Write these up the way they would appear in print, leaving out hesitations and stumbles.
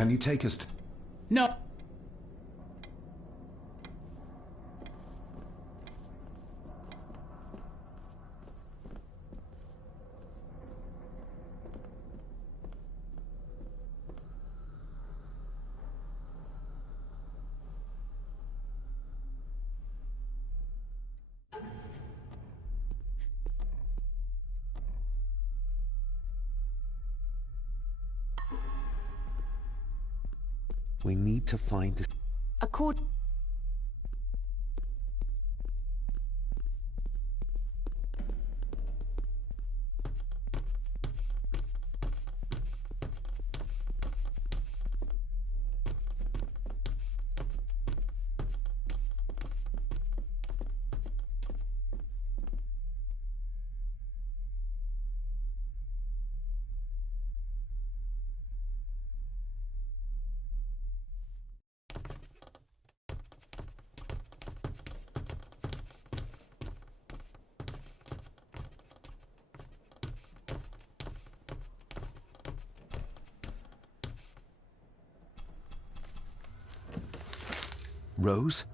Can you take us to... No. We need to find this... Rose?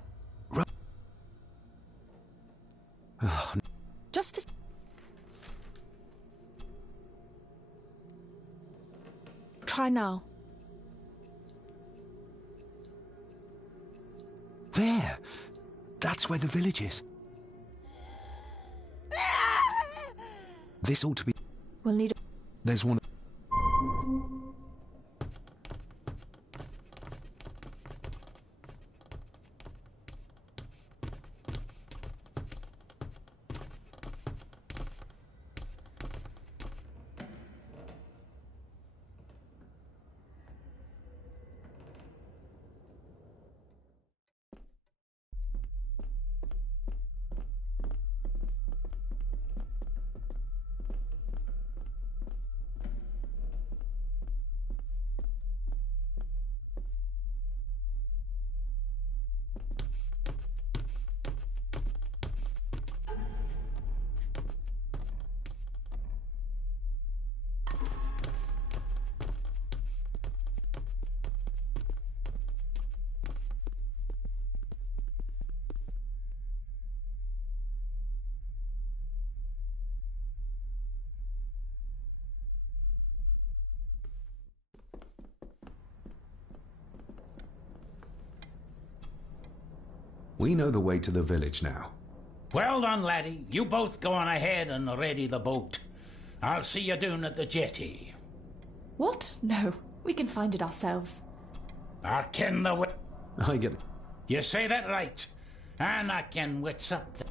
Oh, Justice. Try now. there! That's where the village is. This ought to be... We'll need... There's one... We know the way to the village now. Well done, laddie. You both go on ahead and ready the boat. I'll see you down at the jetty. What? No, we can find it ourselves. I ken the way. I get... You say that right. And I ken what's up there.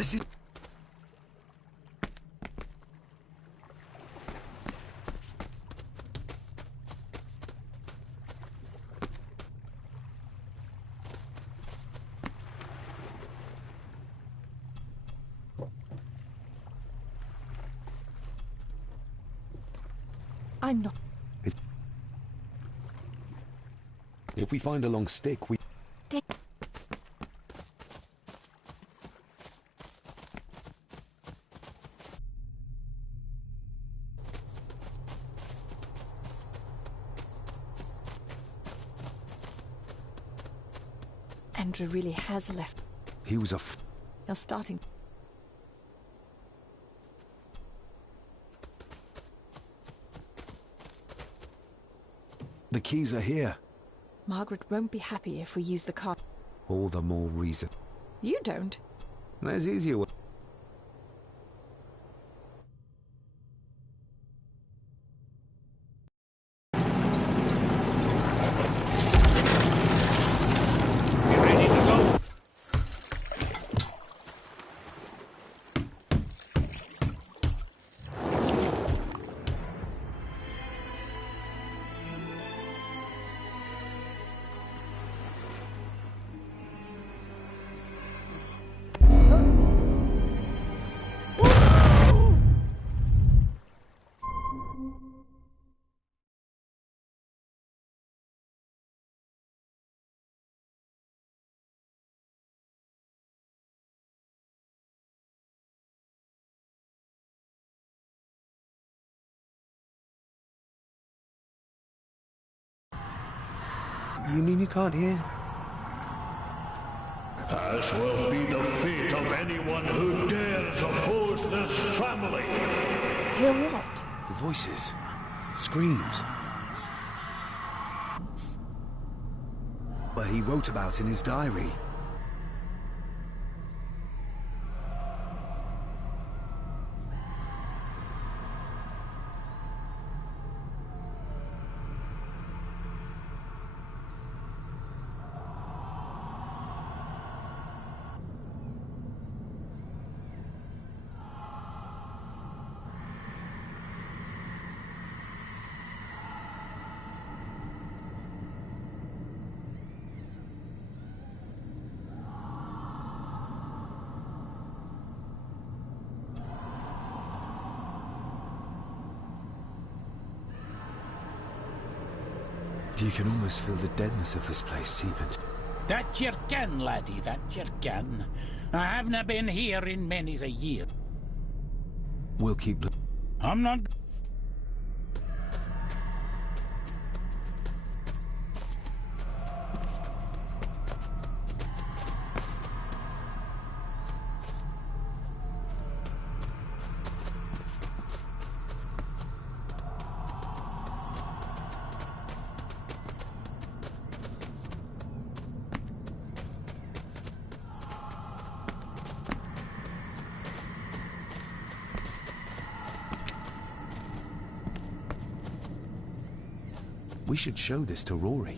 This is... I'm not. If we find a long stick, we... Dick. Andrew really has left. He was a You're starting. The keys are here. Margaret won't be happy if we use the car. All the more reason. You don't. There's easier ways. You ready to go? You mean you can't hear? As will be the fate of anyone who dares oppose this family. Hear what? The voices. Screams. But he wrote about in his diary. You can almost feel the deadness of this place seep into... That you can, laddie, that you can. I haven't been here in many a year. We'll keep... I'm not... We should show this to Rory.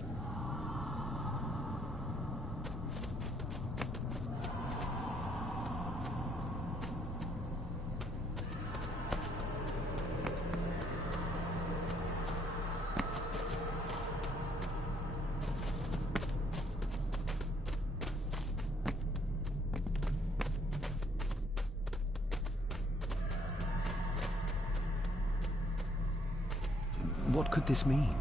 What could this mean?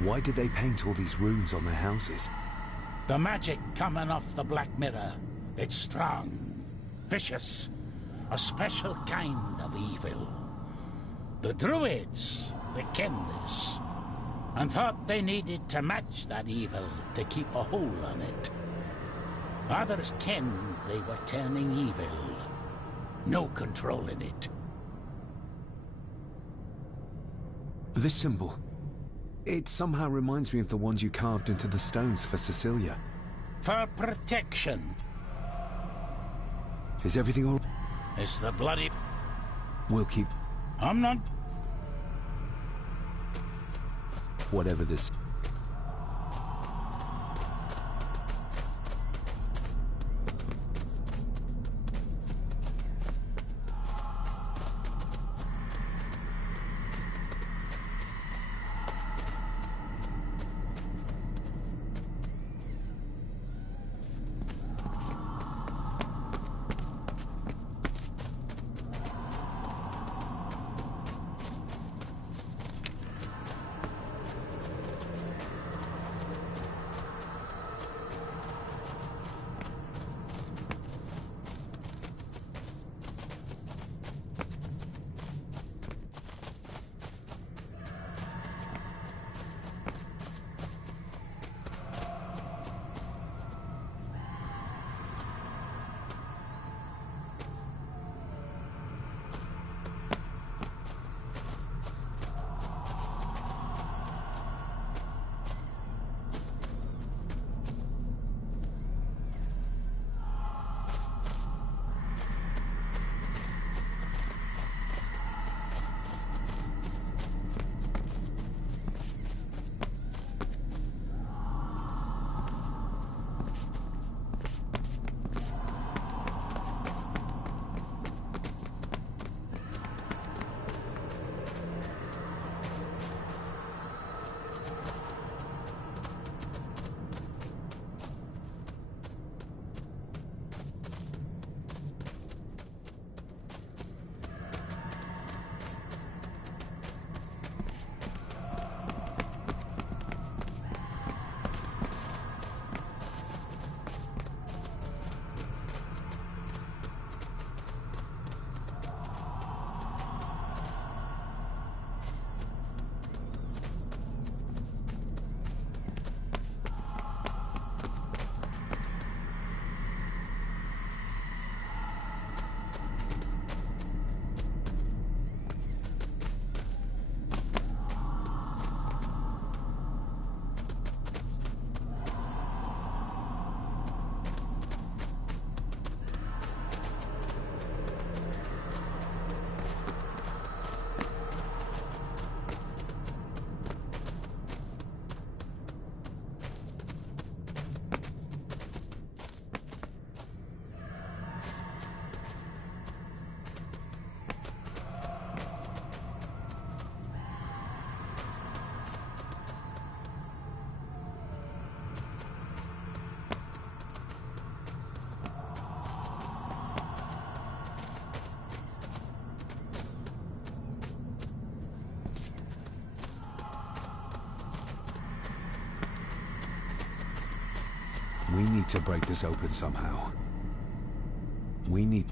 Why did they paint all these runes on their houses? The magic coming off the Black Mirror. It's strong, vicious, a special kind of evil. The Druids, they ken this, and thought they needed to match that evil to keep a hold on it. Others kenned they were turning evil. No controlling it. This symbol, it somehow reminds me of the ones you carved into the stones for Cecilia. For protection. Is everything all... It's the bloody... We'll keep... I'm not... Whatever this... We need to break this open somehow. We need...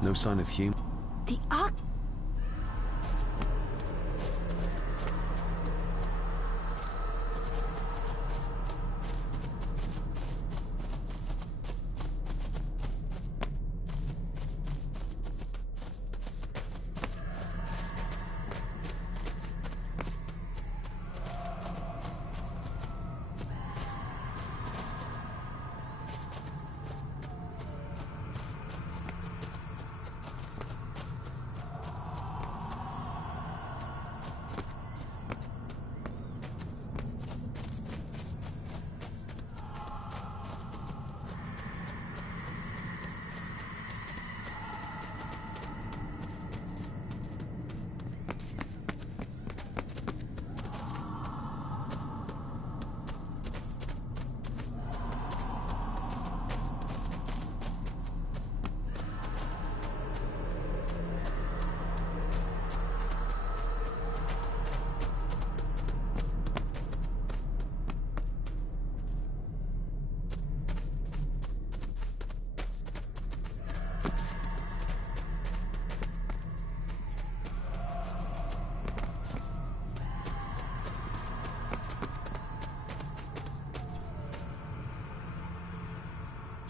No sign of human. The arc.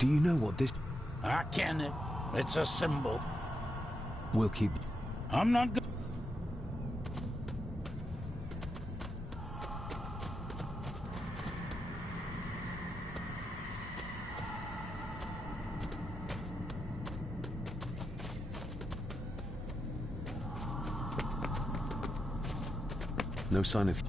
Do you know what this... I ken it. It's a symbol. We'll keep... I'm not good. No sign of...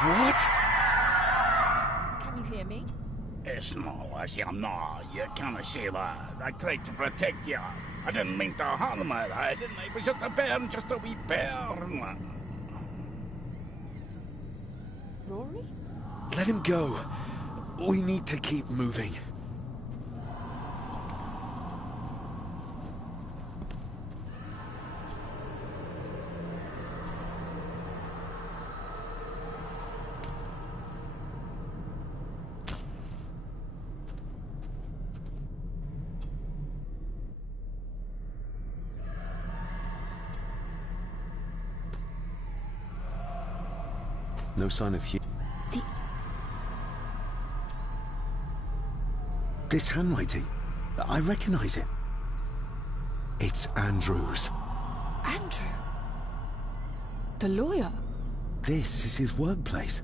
What? Can you hear me? It's no, I shall not. You can't say that. I tried to protect you. I didn't mean to harm her. I didn't. It was just a burn, just a wee burn. Rory? Let him go. We need to keep moving. No sign of you. This handwriting, I recognize it. It's Andrew's. Andrew? The lawyer? This is his workplace.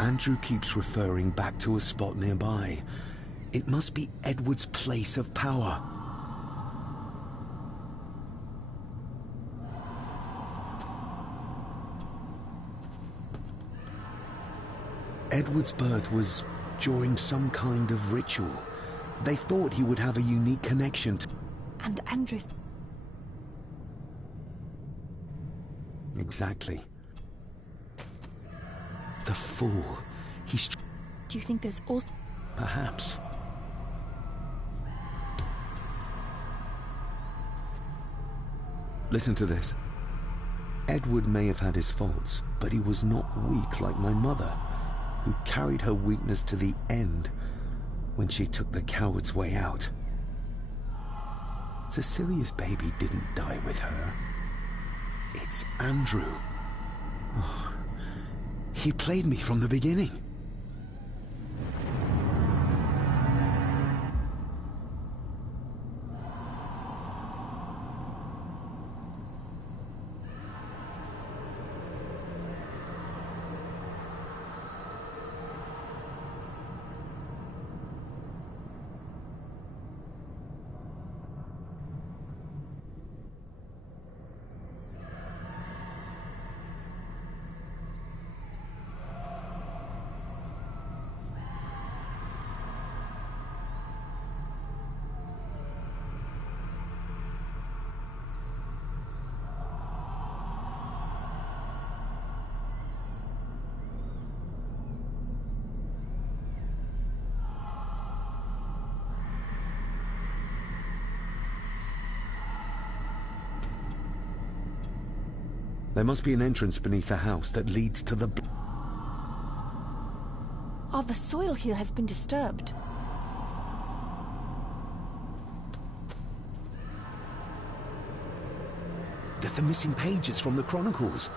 Andrew keeps referring back to a spot nearby. It must be Edward's place of power. Edward's birth was during some kind of ritual. They thought he would have a unique connection to... And Andrew... Exactly. The fool. He's... Do you think there's also... Perhaps. Listen to this. Edward may have had his faults, but he was not weak like my mother, who carried her weakness to the end when she took the coward's way out. Cecilia's baby didn't die with her. It's Andrew. Oh, he played me from the beginning. There must be an entrance beneath the house that leads to the... Oh, the soil here has been disturbed. They're the missing pages from the Chronicles.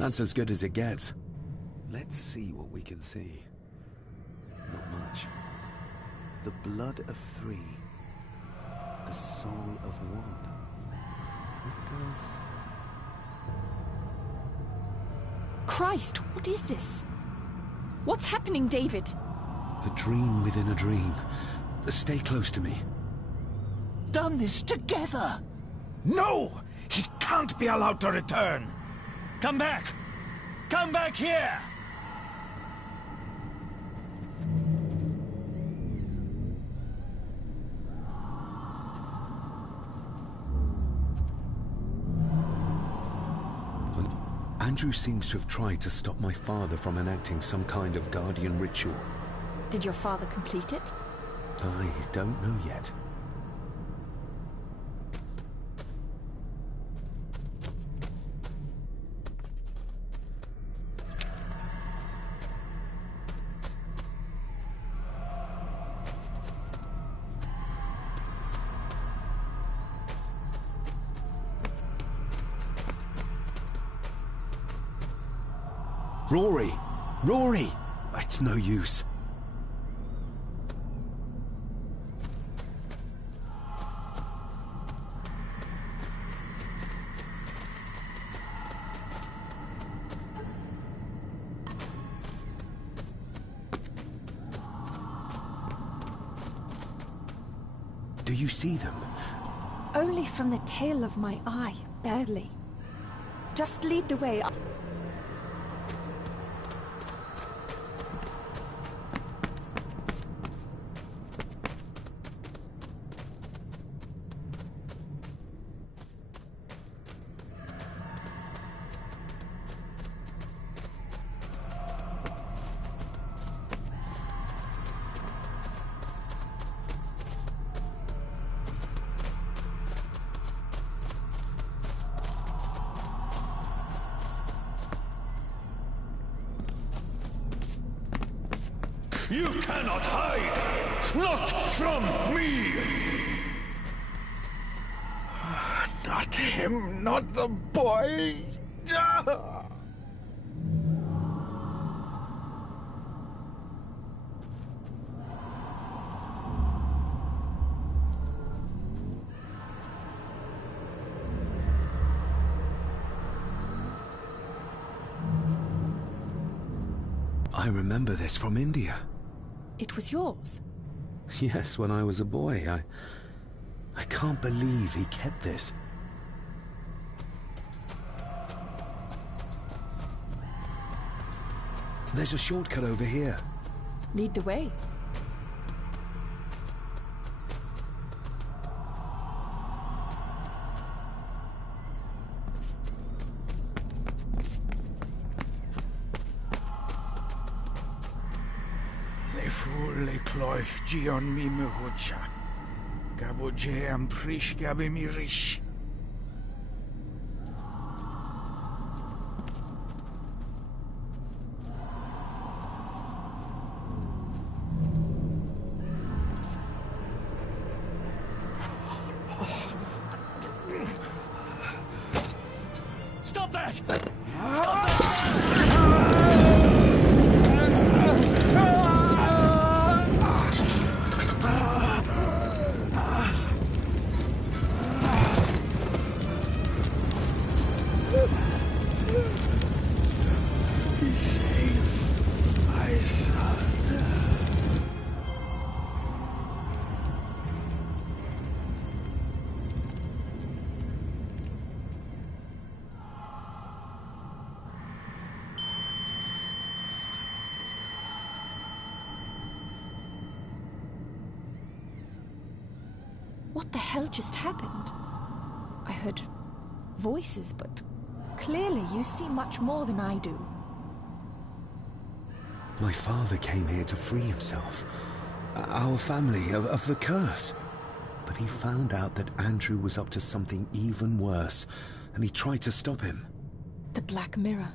That's as good as it gets. Let's see what we can see. Not much. The blood of 3. The soul of 1. What does... Christ, what is this? What's happening, David? A dream within a dream. Stay close to me. Done this together! No! He can't be allowed to return! Come back! Come back here! Andrew seems to have tried to stop my father from enacting some kind of guardian ritual. Did your father complete it? I don't know yet. Rory! Rory! It's no use. Do you see them? Only from the tail of my eye, barely. Just lead the way. You cannot hide! Not from me! Not him, not the boy! Ah! I remember this from India. It was yours. Yes, when I was a boy. I can't believe he kept this. There's a shortcut over here. Lead the way. Le cloich gion mi mehucha. Gabo je am prish gabe mi rish. Stop that! Be safe, my son. What the hell just happened? I heard voices, but clearly you see much more than I do. My father came here to free himself. Our family of the curse. But he found out that Andrew was up to something even worse, and he tried to stop him. The Black Mirror.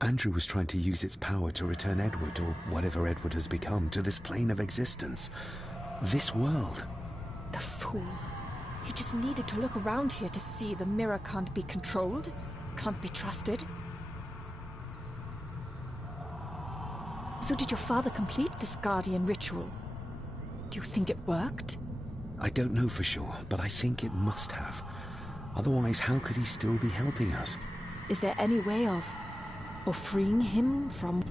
Andrew was trying to use its power to return Edward, or whatever Edward has become, to this plane of existence. This world. The fool. He just needed to look around here to see the mirror can't be controlled, can't be trusted. So did your father complete this guardian ritual? Do you think it worked? I don't know for sure, but I think it must have. Otherwise, how could he still be helping us? Is there any way of freeing him from...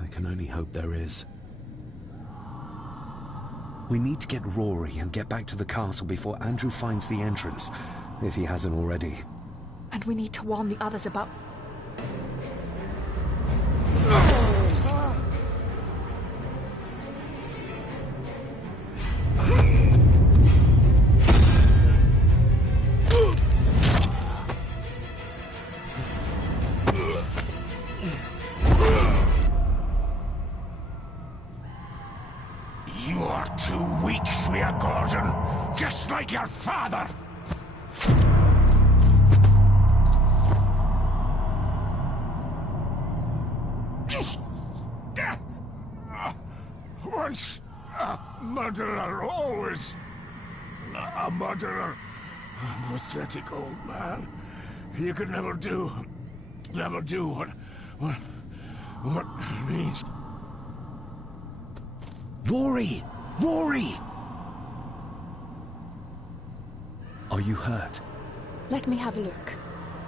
I can only hope there is. We need to get Rory and get back to the castle before Andrew finds the entrance, if he hasn't already. And we need to warn the others about... You are too weak, Swear Gordon, just like your father. Once a murderer, always a murderer. Pathetic old man. You could never do what it means. Rory! Rory! Are you hurt? Let me have a look.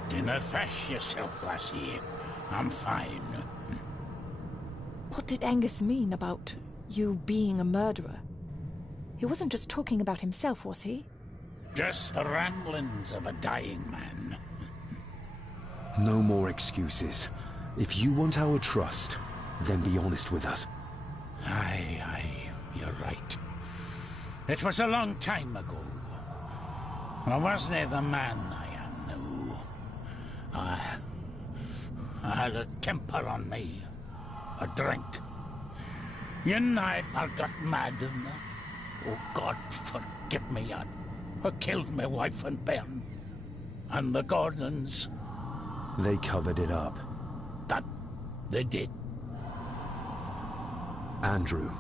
Dinna fash yourself, lassie. I'm fine. What did Angus mean about you being a murderer? He wasn't just talking about himself, was he? Just the ramblings of a dying man. No more excuses. If you want our trust, then be honest with us. Aye, you're right. It was a long time ago. I wasn't the man I am now. I had a temper on me. A drink. One night I got mad and... Oh, God forgive me, I killed my wife and bairn. And the Gordons. They covered it up. That they did. Andrew.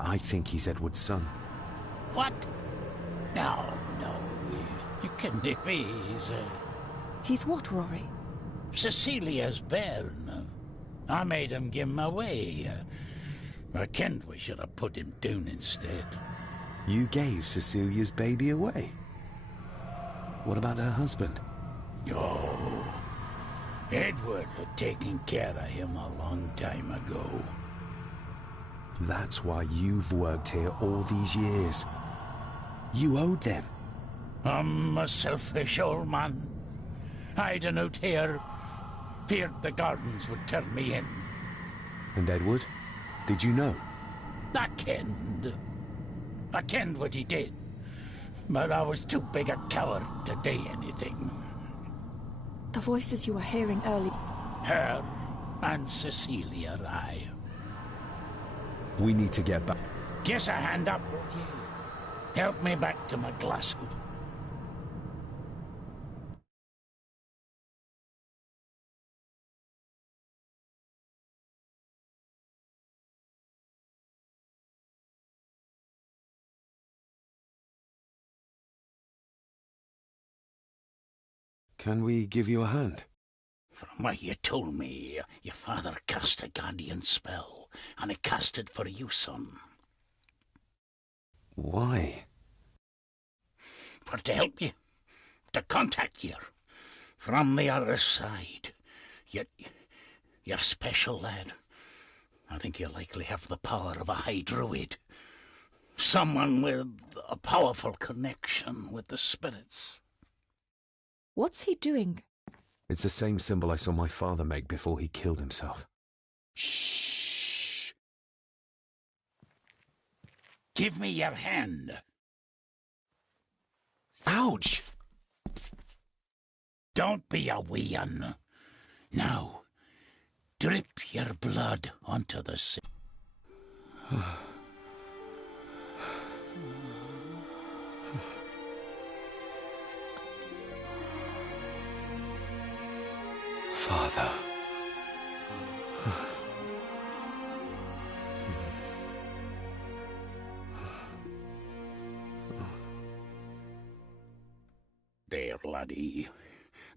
I think he's Edward's son. What? No. You can't be. He's what, Rory? Cecilia's bairn. I made him give him away. I kenned we should have put him down instead. You gave Cecilia's baby away? What about her husband? Oh, Edward had taken care of him a long time ago. That's why you've worked here all these years. You owed them. I'm a selfish old man. Hiding out here, feared the Gardens would turn me in. And Edward? Did you know? I kenned what he did. But I was too big a coward to do anything. The voices you were hearing earlier... Her and Cecilia, aye. We need to get back. Guess a hand up with you. Help me back to my glasshood. Can we give you a hand? From what you told me, your father cast a guardian spell, and it cast it for you, son. Why? For to help you, to contact you, from the other side. You're special, lad. I think you likely have the power of a high druid. Someone with a powerful connection with the spirits. What's he doing? It's the same symbol I saw my father make before he killed himself. Shh! Give me your hand. Ouch! Don't be a wee un. Now, drip your blood onto the Father. There, laddie.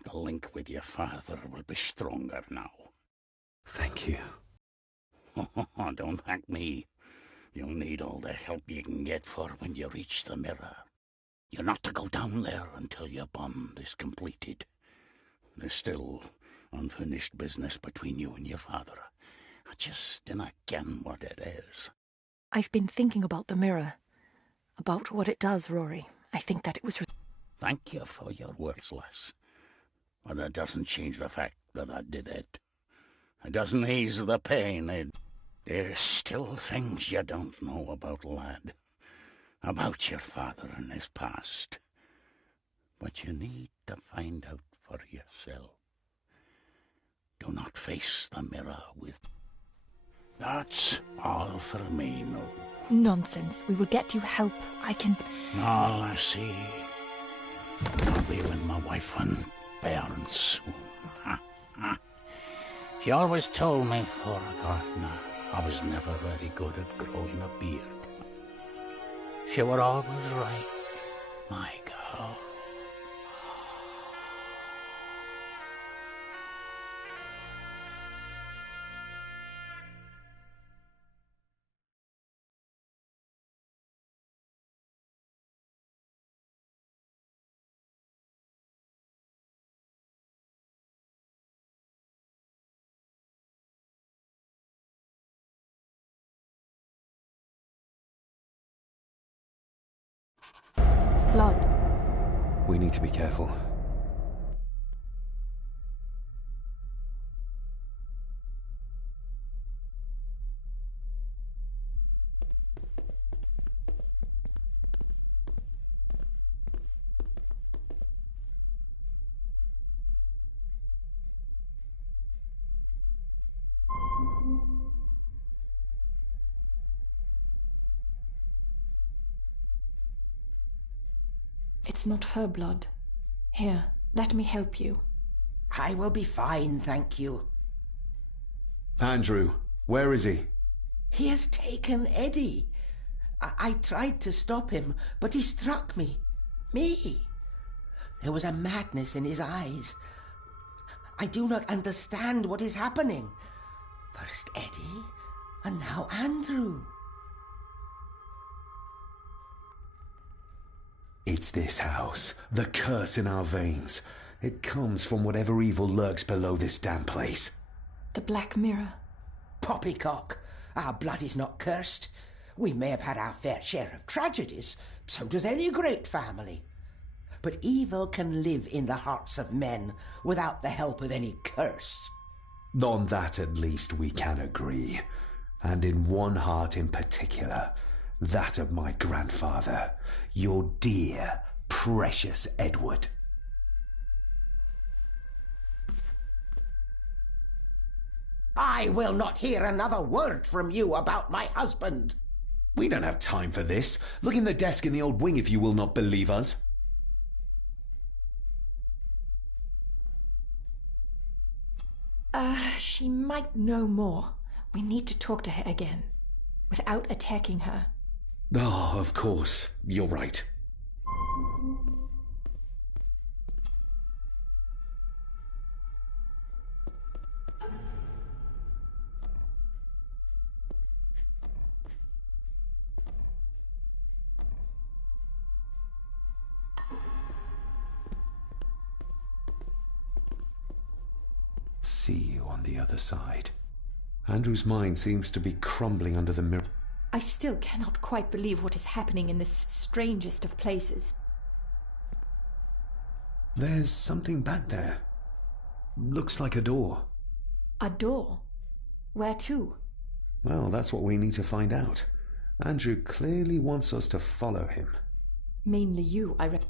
The link with your father will be stronger now. Thank you. Don't thank me. You'll need all the help you can get for when you reach the mirror. You're not to go down there until your bond is completed. There's still unfinished business between you and your father. I just dinna ken what it is. I've been thinking about the mirror. About what it does, Rory. I think that it was... Thank you for your words, lass. But it doesn't change the fact that I did it. It doesn't ease the pain. There's still things you don't know about, lad. About your father and his past. But you need to find out for yourself. Do not face the mirror with... That's all for me, no. Nonsense. We will get you help. I can... No, I see. I'll be with my wife and parents soon. She always told me for a gardener I was never very good at growing a beard. She were always right, my girl. Blood. We need to be careful. It's not her blood. Here, let me help you. I will be fine, thank you. Andrew, where is he? He has taken Eddie. I tried to stop him, but he struck me. Me. There was a madness in his eyes. I do not understand what is happening. First Eddie, and now Andrew. It's this house. The curse in our veins. It comes from whatever evil lurks below this damn place. The Black Mirror. Poppycock. Our blood is not cursed. We may have had our fair share of tragedies. So does any great family. But evil can live in the hearts of men without the help of any curse. On that at least we can agree. And in one heart in particular. That of my grandfather, your dear, precious Edward. I will not hear another word from you about my husband. We don't have time for this. Look in the desk in the old wing if you will not believe us. She might know more. We need to talk to her again, without attacking her. Oh, of course. You're right. See you on the other side. Andrew's mind seems to be crumbling under the mirror. I still cannot quite believe what is happening in this strangest of places. There's something back there. Looks like a door. A door? Where to? Well, that's what we need to find out. Andrew clearly wants us to follow him. Mainly you, I reckon.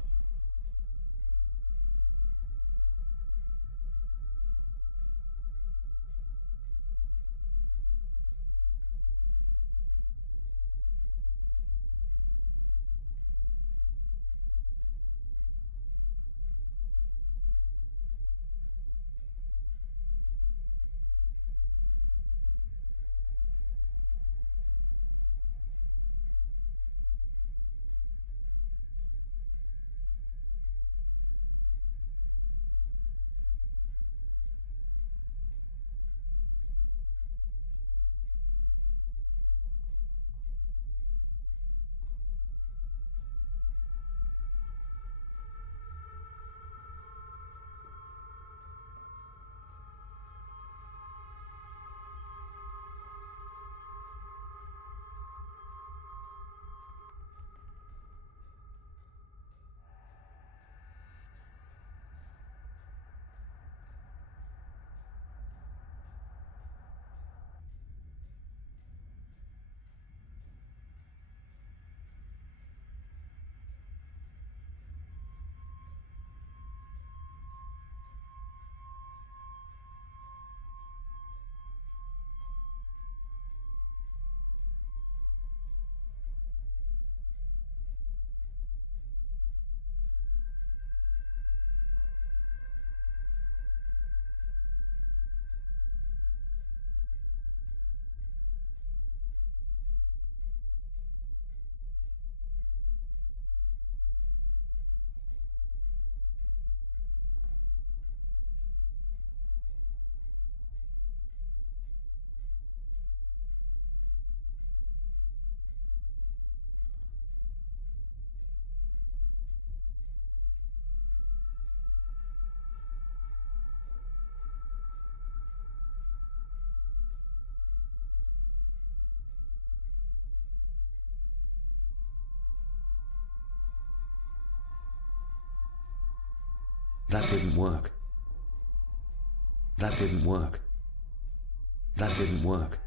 That didn't work. That didn't work. That didn't work.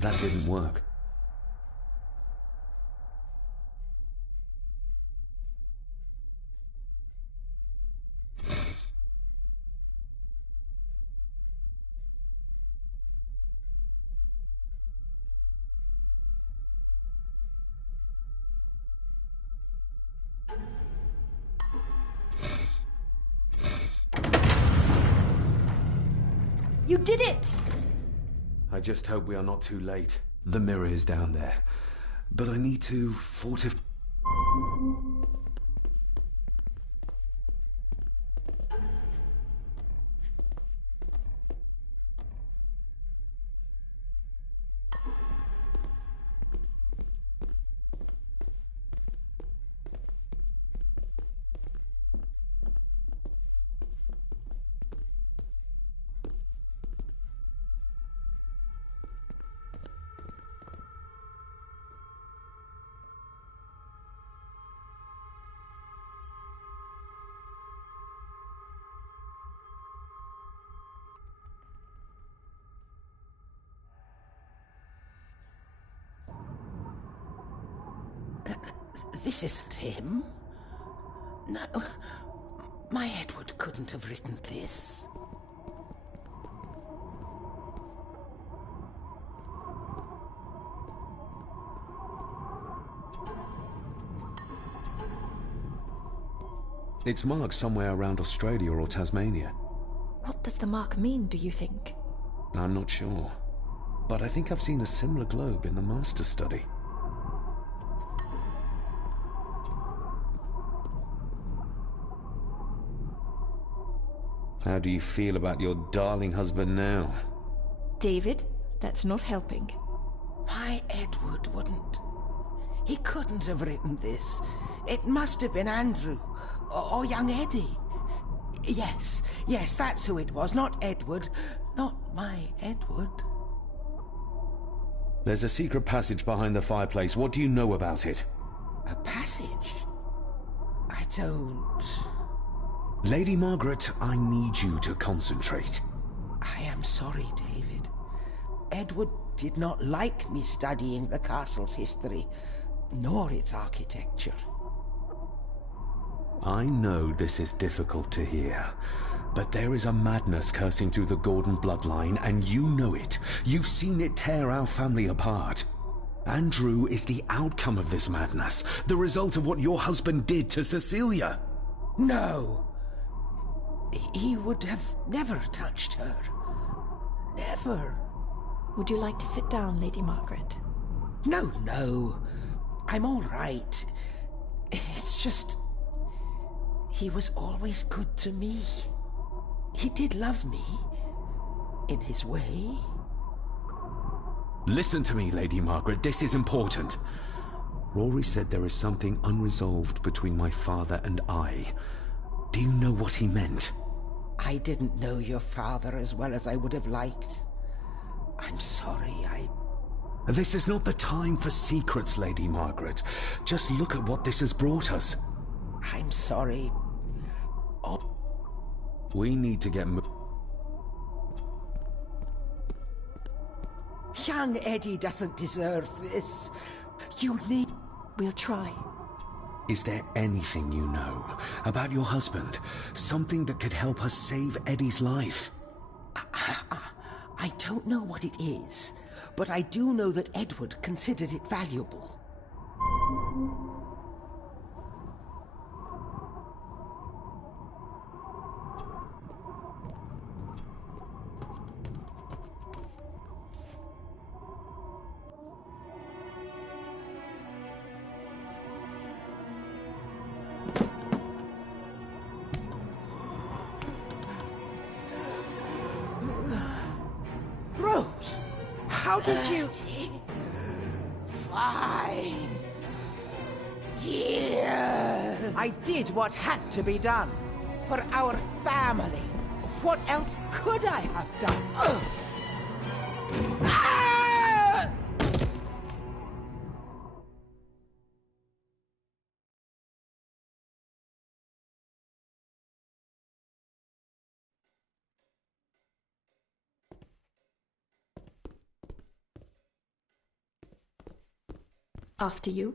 That didn't work. You did it! I just hope we are not too late. The mirror is down there. But I need to fortify... This isn't him. No, my Edward couldn't have written this. It's marked somewhere around Australia or Tasmania. What does the mark mean, do you think? I'm not sure. But I think I've seen a similar globe in the Master Study. How do you feel about your darling husband now? David, that's not helping. My Edward wouldn't. He couldn't have written this. It must have been Andrew, or young Eddie. Yes, that's who it was, not Edward. Not my Edward. There's a secret passage behind the fireplace. What do you know about it? A passage? I don't... Lady Margaret, I need you to concentrate. I am sorry, David. Edward did not like me studying the castle's history, nor its architecture. I know this is difficult to hear, but there is a madness coursing through the Gordon bloodline, and you know it. You've seen it tear our family apart. Andrew is the outcome of this madness, the result of what your husband did to Cecilia. No. He would have never touched her. Never. Would you like to sit down, Lady Margaret? No. I'm all right. It's just... he was always good to me. He did love me. In his way. Listen to me, Lady Margaret. This is important. Rory said there is something unresolved between my father and I. Do you know what he meant? I didn't know your father as well as I would have liked. I'm sorry, This is not the time for secrets, Lady Margaret. Just look at what this has brought us. I'm sorry. Oh. We need to get... Young Eddie doesn't deserve this. You need... We'll try. Is there anything you know about your husband? Something that could help us save Eddie's life? I don't know what it is, but I do know that Edward considered it valuable. How did you... 5 years. I did what had to be done. For our family. What else could I have done? Ah! After you.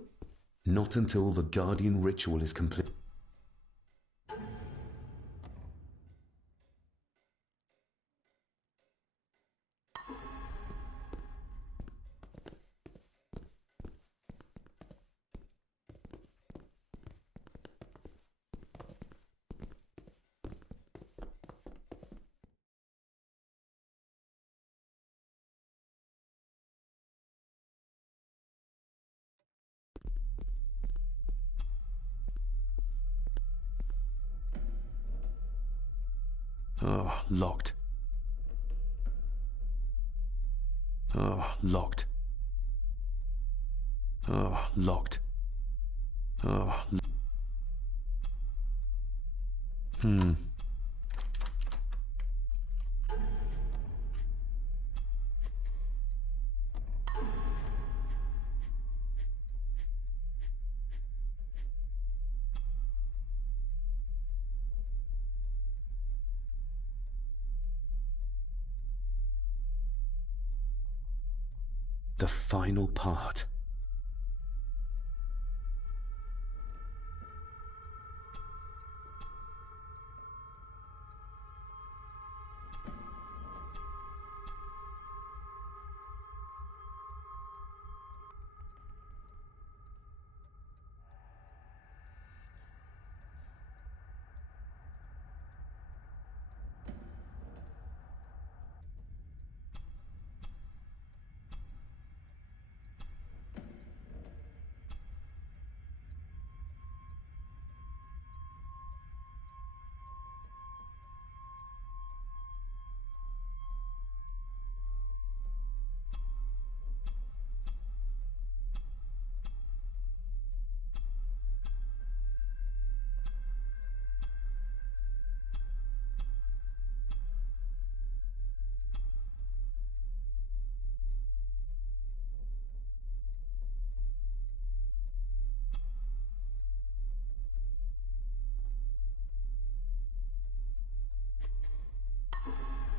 Not until the Guardian ritual is complete. Oh, locked. Oh, locked. Oh, locked. Oh. The final part.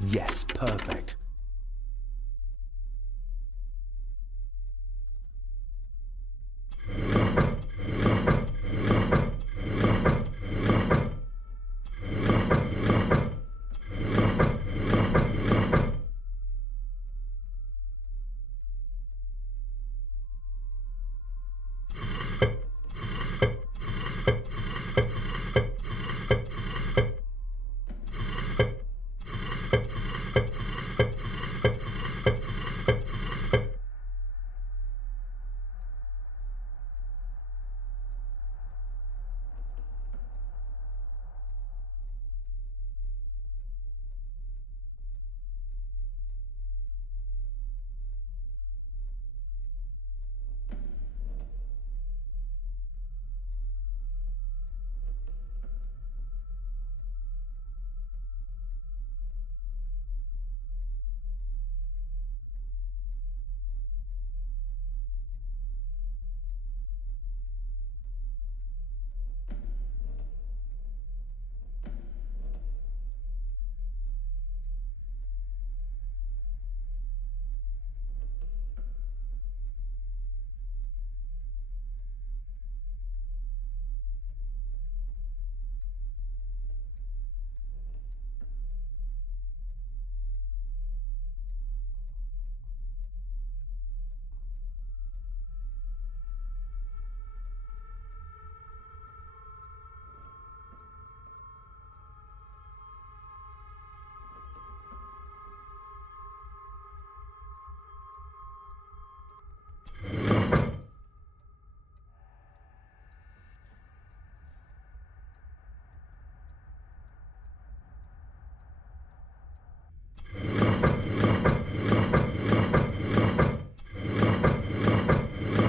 Yes, perfect.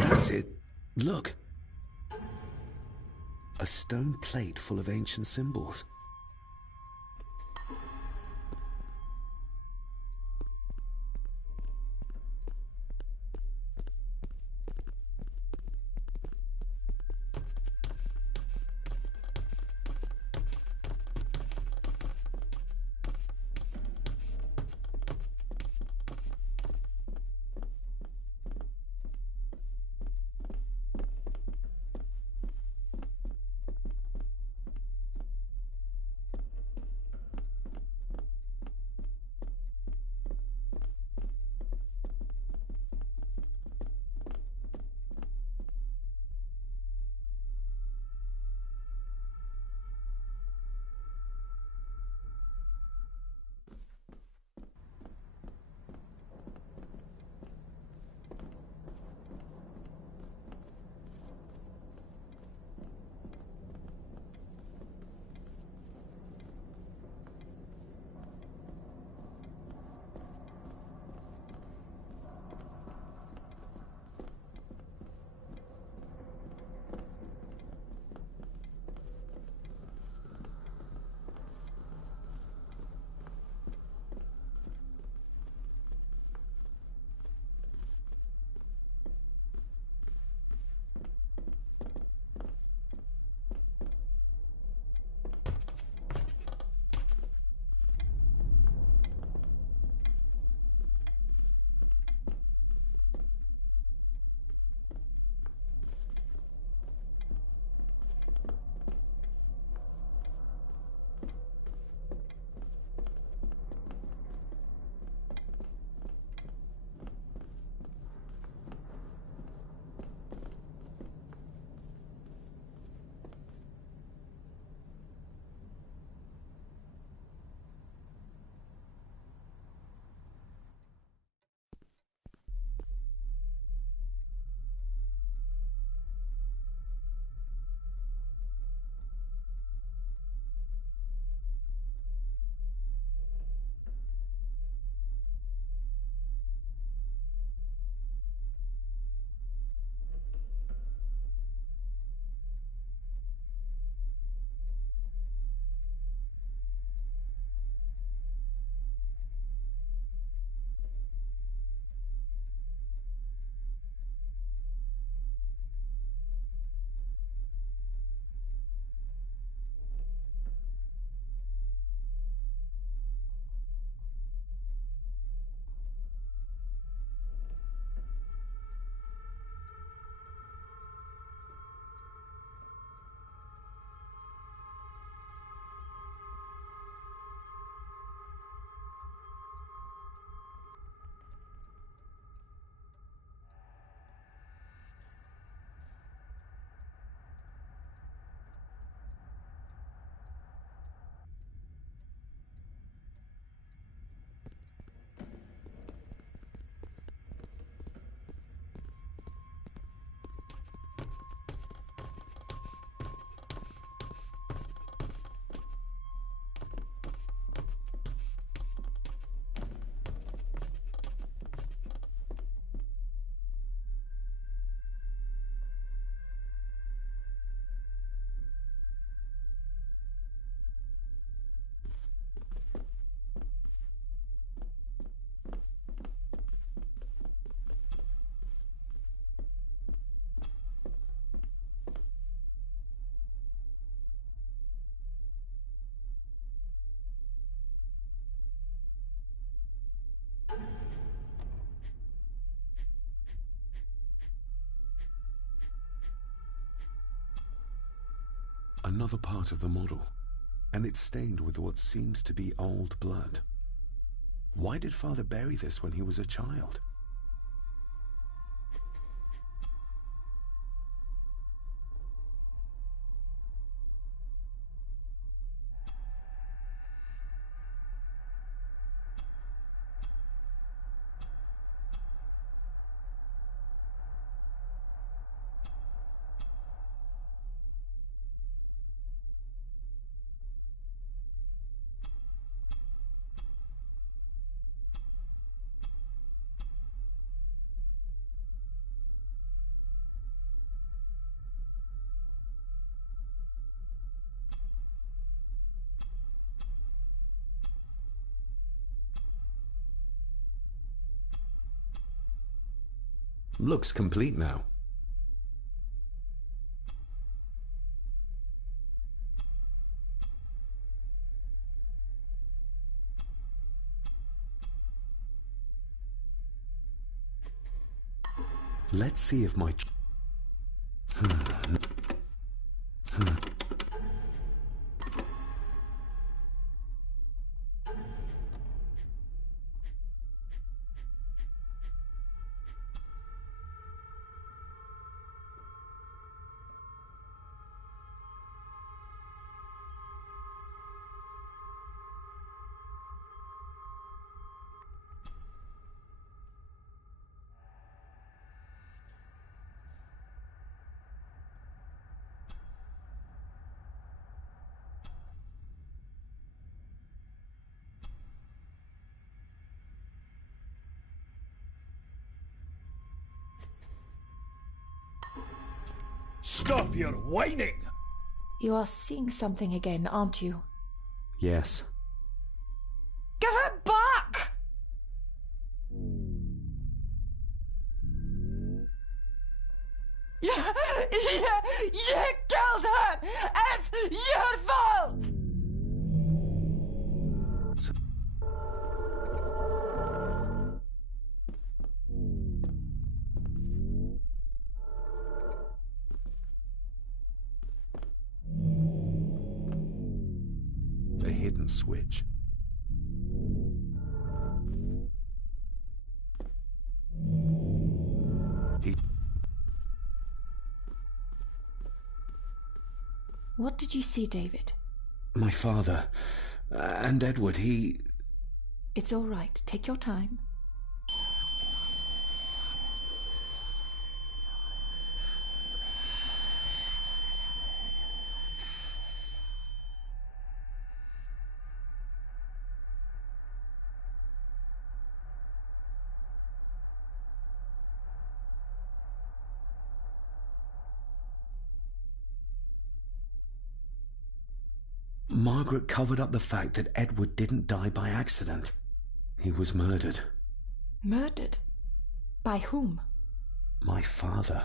That's it. Look. A stone plate full of ancient symbols. Another part of the model, and it's stained with what seems to be old blood. Why did Father bury this when he was a child? Looks complete now. Let's see if my... Stop your whining! You are seeing something again, aren't you? Yes. Give it back! You killed her! It's your fault! A hidden switch. What did you see, David? My father. And Edward, he... It's all right. Take your time. Margaret covered up the fact that Edward didn't die by accident. He was murdered. Murdered? By whom? My father.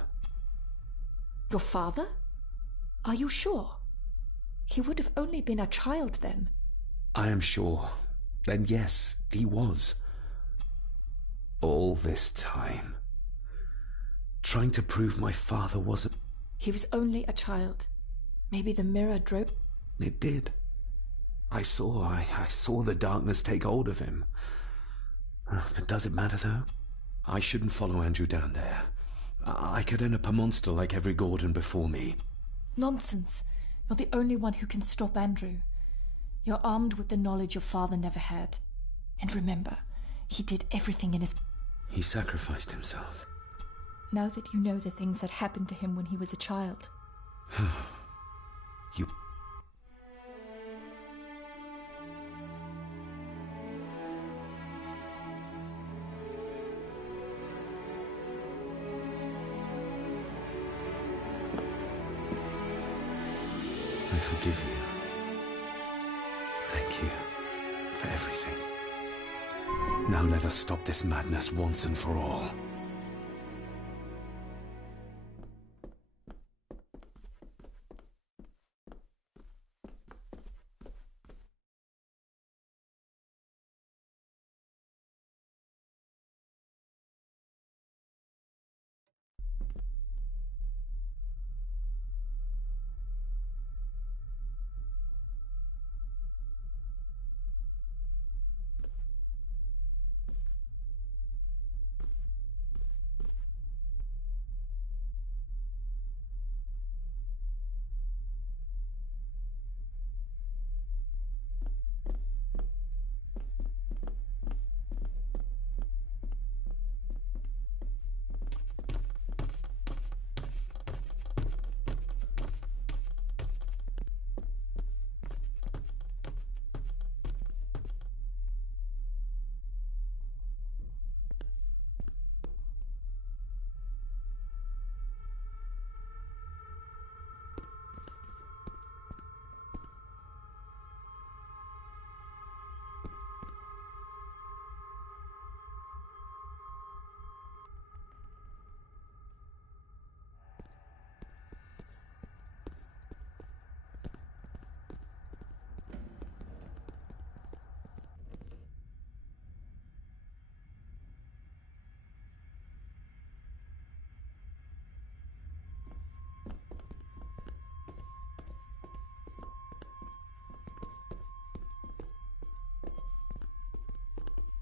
Your father? Are you sure? He would have only been a child then. I am sure. Then yes, he was. All this time. Trying to prove my father wasn't... He was only a child. Maybe the mirror drove... It did. I saw the darkness take hold of him. But does it matter, though? I shouldn't follow Andrew down there. I could end up a monster like every Gordon before me. Nonsense. You're the only one who can stop Andrew. You're armed with the knowledge your father never had. And remember, he did everything in his... He sacrificed himself. Now that you know the things that happened to him when he was a child... You... I forgive you. Thank you for everything. Now let us stop this madness once and for all.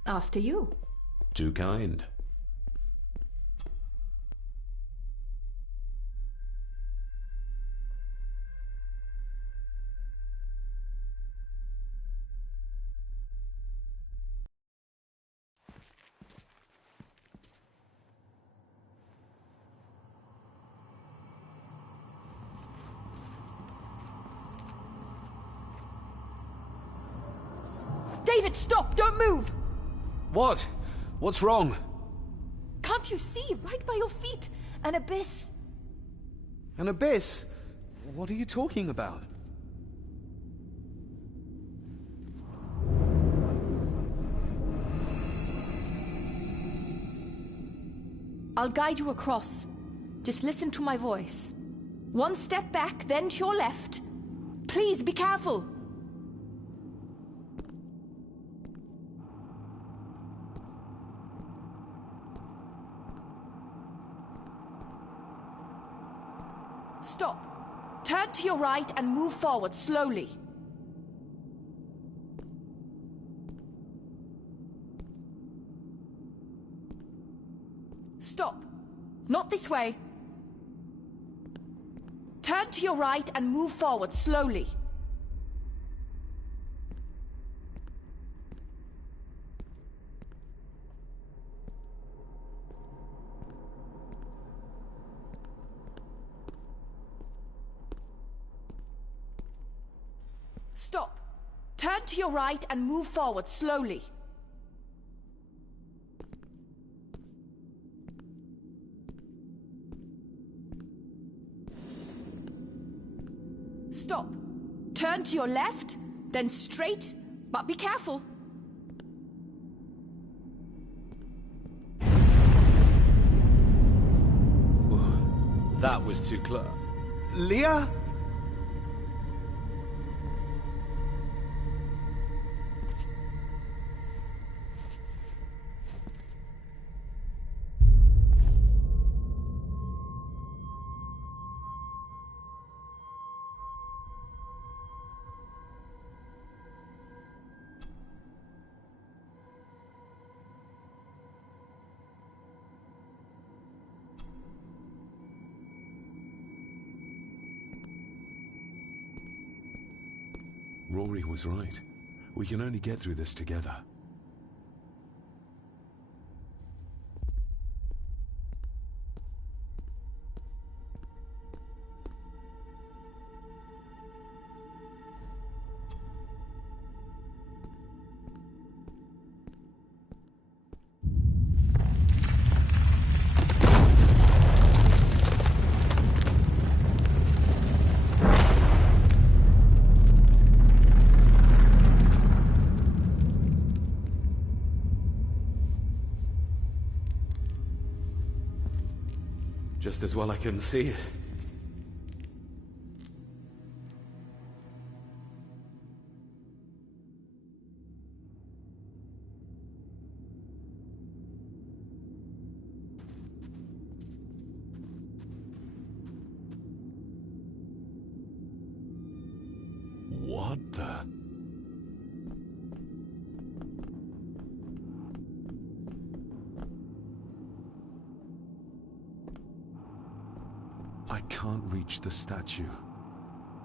After you. Too kind. David, stop! Don't move! What? What's wrong? Can't you see? Right by your feet. An abyss. An abyss? What are you talking about? I'll guide you across. Just listen to my voice. One step back, then to your left. Please be careful. Stop. Turn to your right and move forward slowly. Stop. Not this way. Turn to your right and move forward slowly. Stop. Turn to your right and move forward slowly. Stop. Turn to your left, then straight, but be careful. That was too close. Leah? Rory was right. We can only get through this together. Just as well I couldn't see it. What the... I can't reach the statue,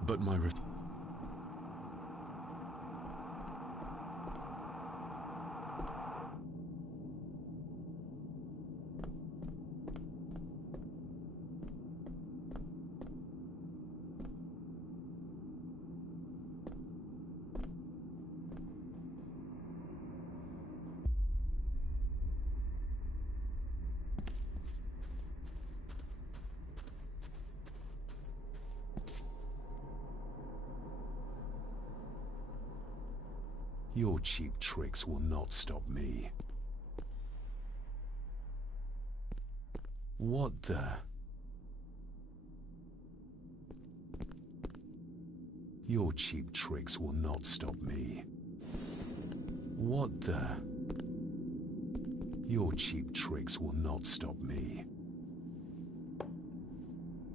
but my Your cheap tricks will not stop me. What the... Your cheap tricks will not stop me. What the... Your cheap tricks will not stop me.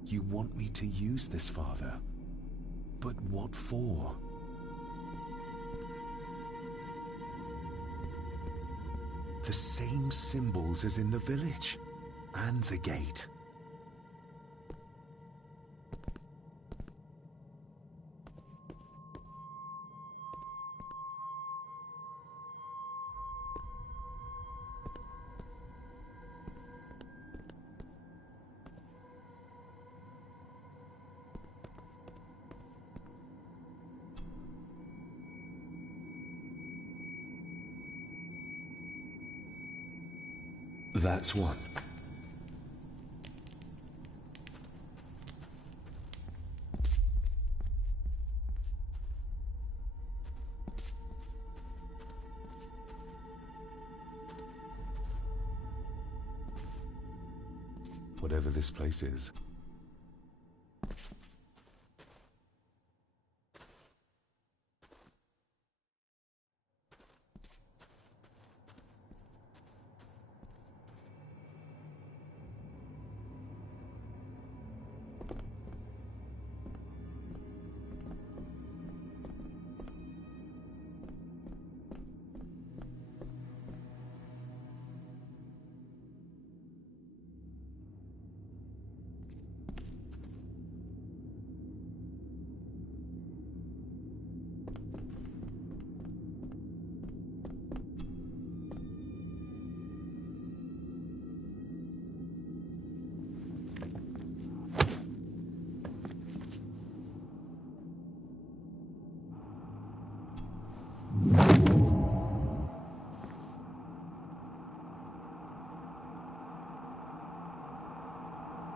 You want me to use this, Father? But what for? the same symbols as in the village. And the gate. That's one. Whatever this place is.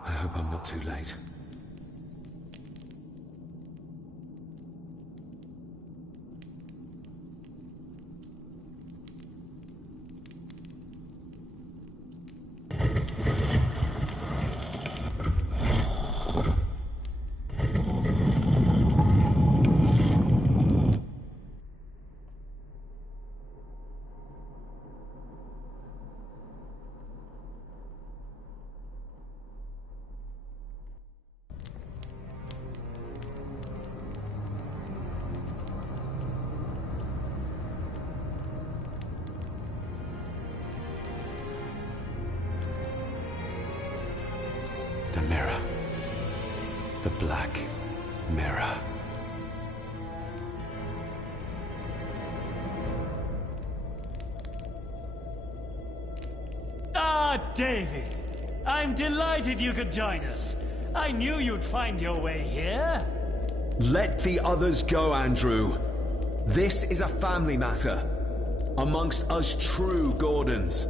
I hope I'm not too late. The mirror. The black mirror. Ah, David! I'm delighted you could join us. I knew you'd find your way here. Let the others go, Andrew. This is a family matter. Amongst us true Gordons.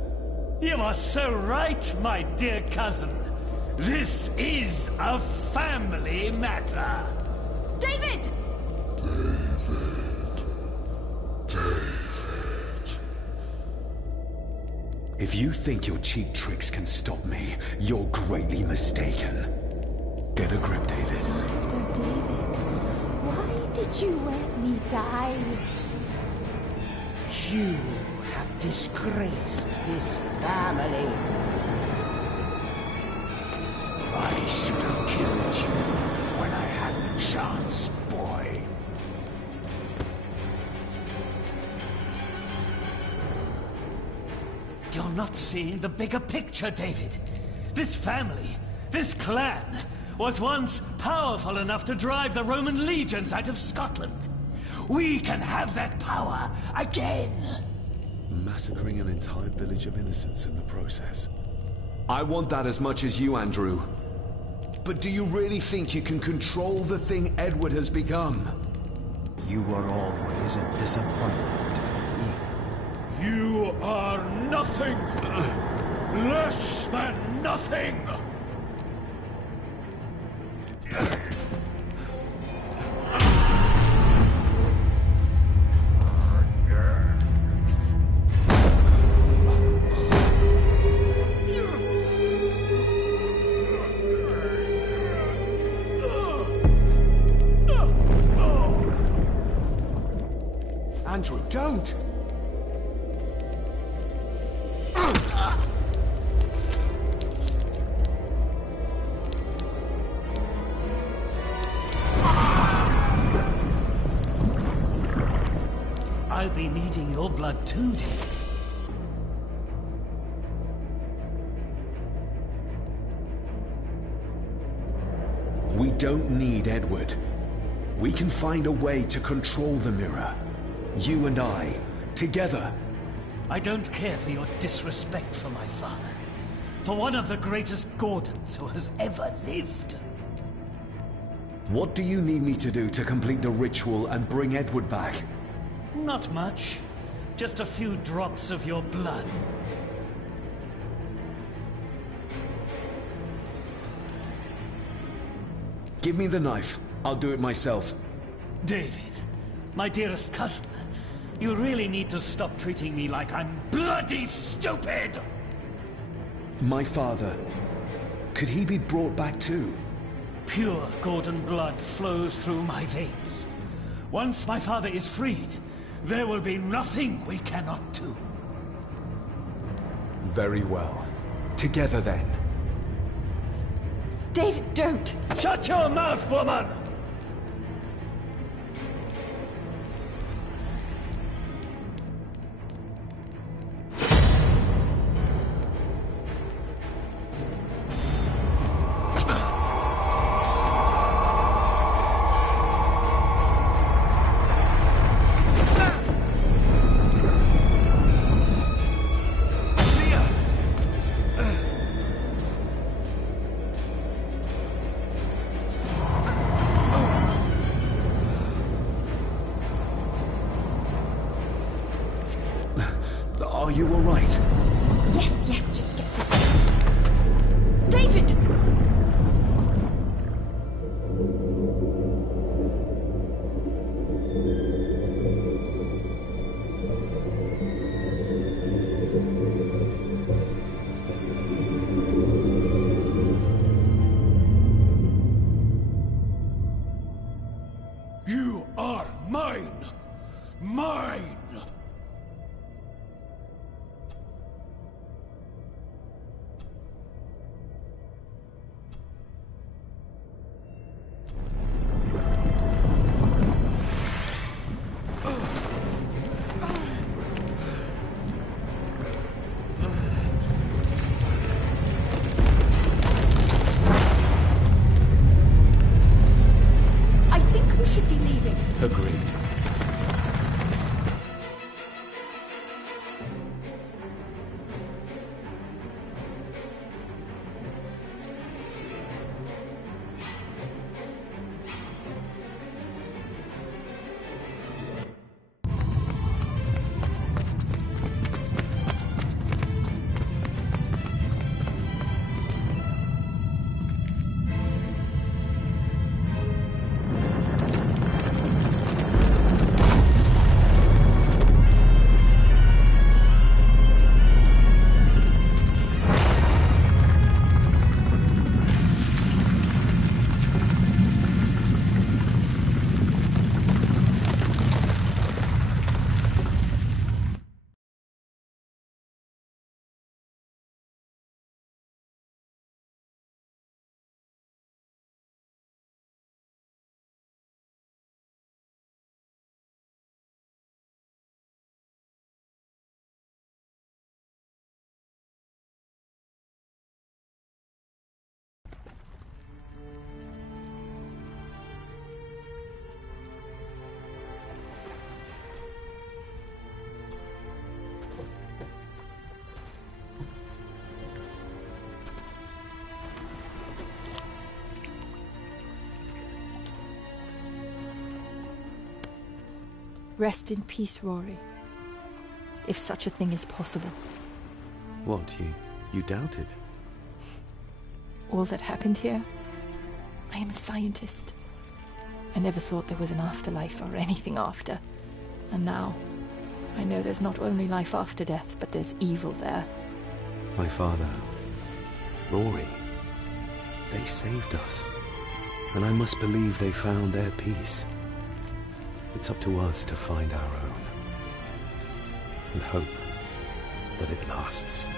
You are so right, my dear cousin. This is a family matter. David! If you think your cheap tricks can stop me, you're greatly mistaken. Get a grip, David. Master David, why did you let me die? You have disgraced this family. I should have killed you when I had the chance, boy. You're not seeing the bigger picture, David. This family, this clan, was once powerful enough to drive the Roman legions out of Scotland. We can have that power again. Massacring an entire village of innocents in the process. I want that as much as you, Andrew. But do you really think you can control the thing Edward has become? You were always a disappointment to me. You are nothing! Less than nothing! Andrew, don't! I'll be needing your blood too, David. We don't need Edward. We can find a way to control the mirror. You and I, together. I don't care for your disrespect for my father. For one of the greatest Gordons who has ever lived. What do you need me to do to complete the ritual and bring Edward back? Not much. Just a few drops of your blood. Give me the knife. I'll do it myself. David, my dearest cousin, you really need to stop treating me like I'm bloody stupid! My father. Could he be brought back too? Pure Gordon blood flows through my veins. Once my father is freed, there will be nothing we cannot do. Very well. Together then. David, don't! Shut your mouth, woman! Are you all right? Yes, just get this. David! You are mine! Mine! I think we should be leaving. Agreed. Rest in peace, Rory. If such a thing is possible. What, you doubted? All that happened here? I am a scientist. I never thought there was an afterlife or anything after. And now, I know there's not only life after death, but there's evil there. My father, Rory, they saved us. And I must believe they found their peace. It's up to us to find our own. And hope that it lasts.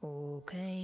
Okay.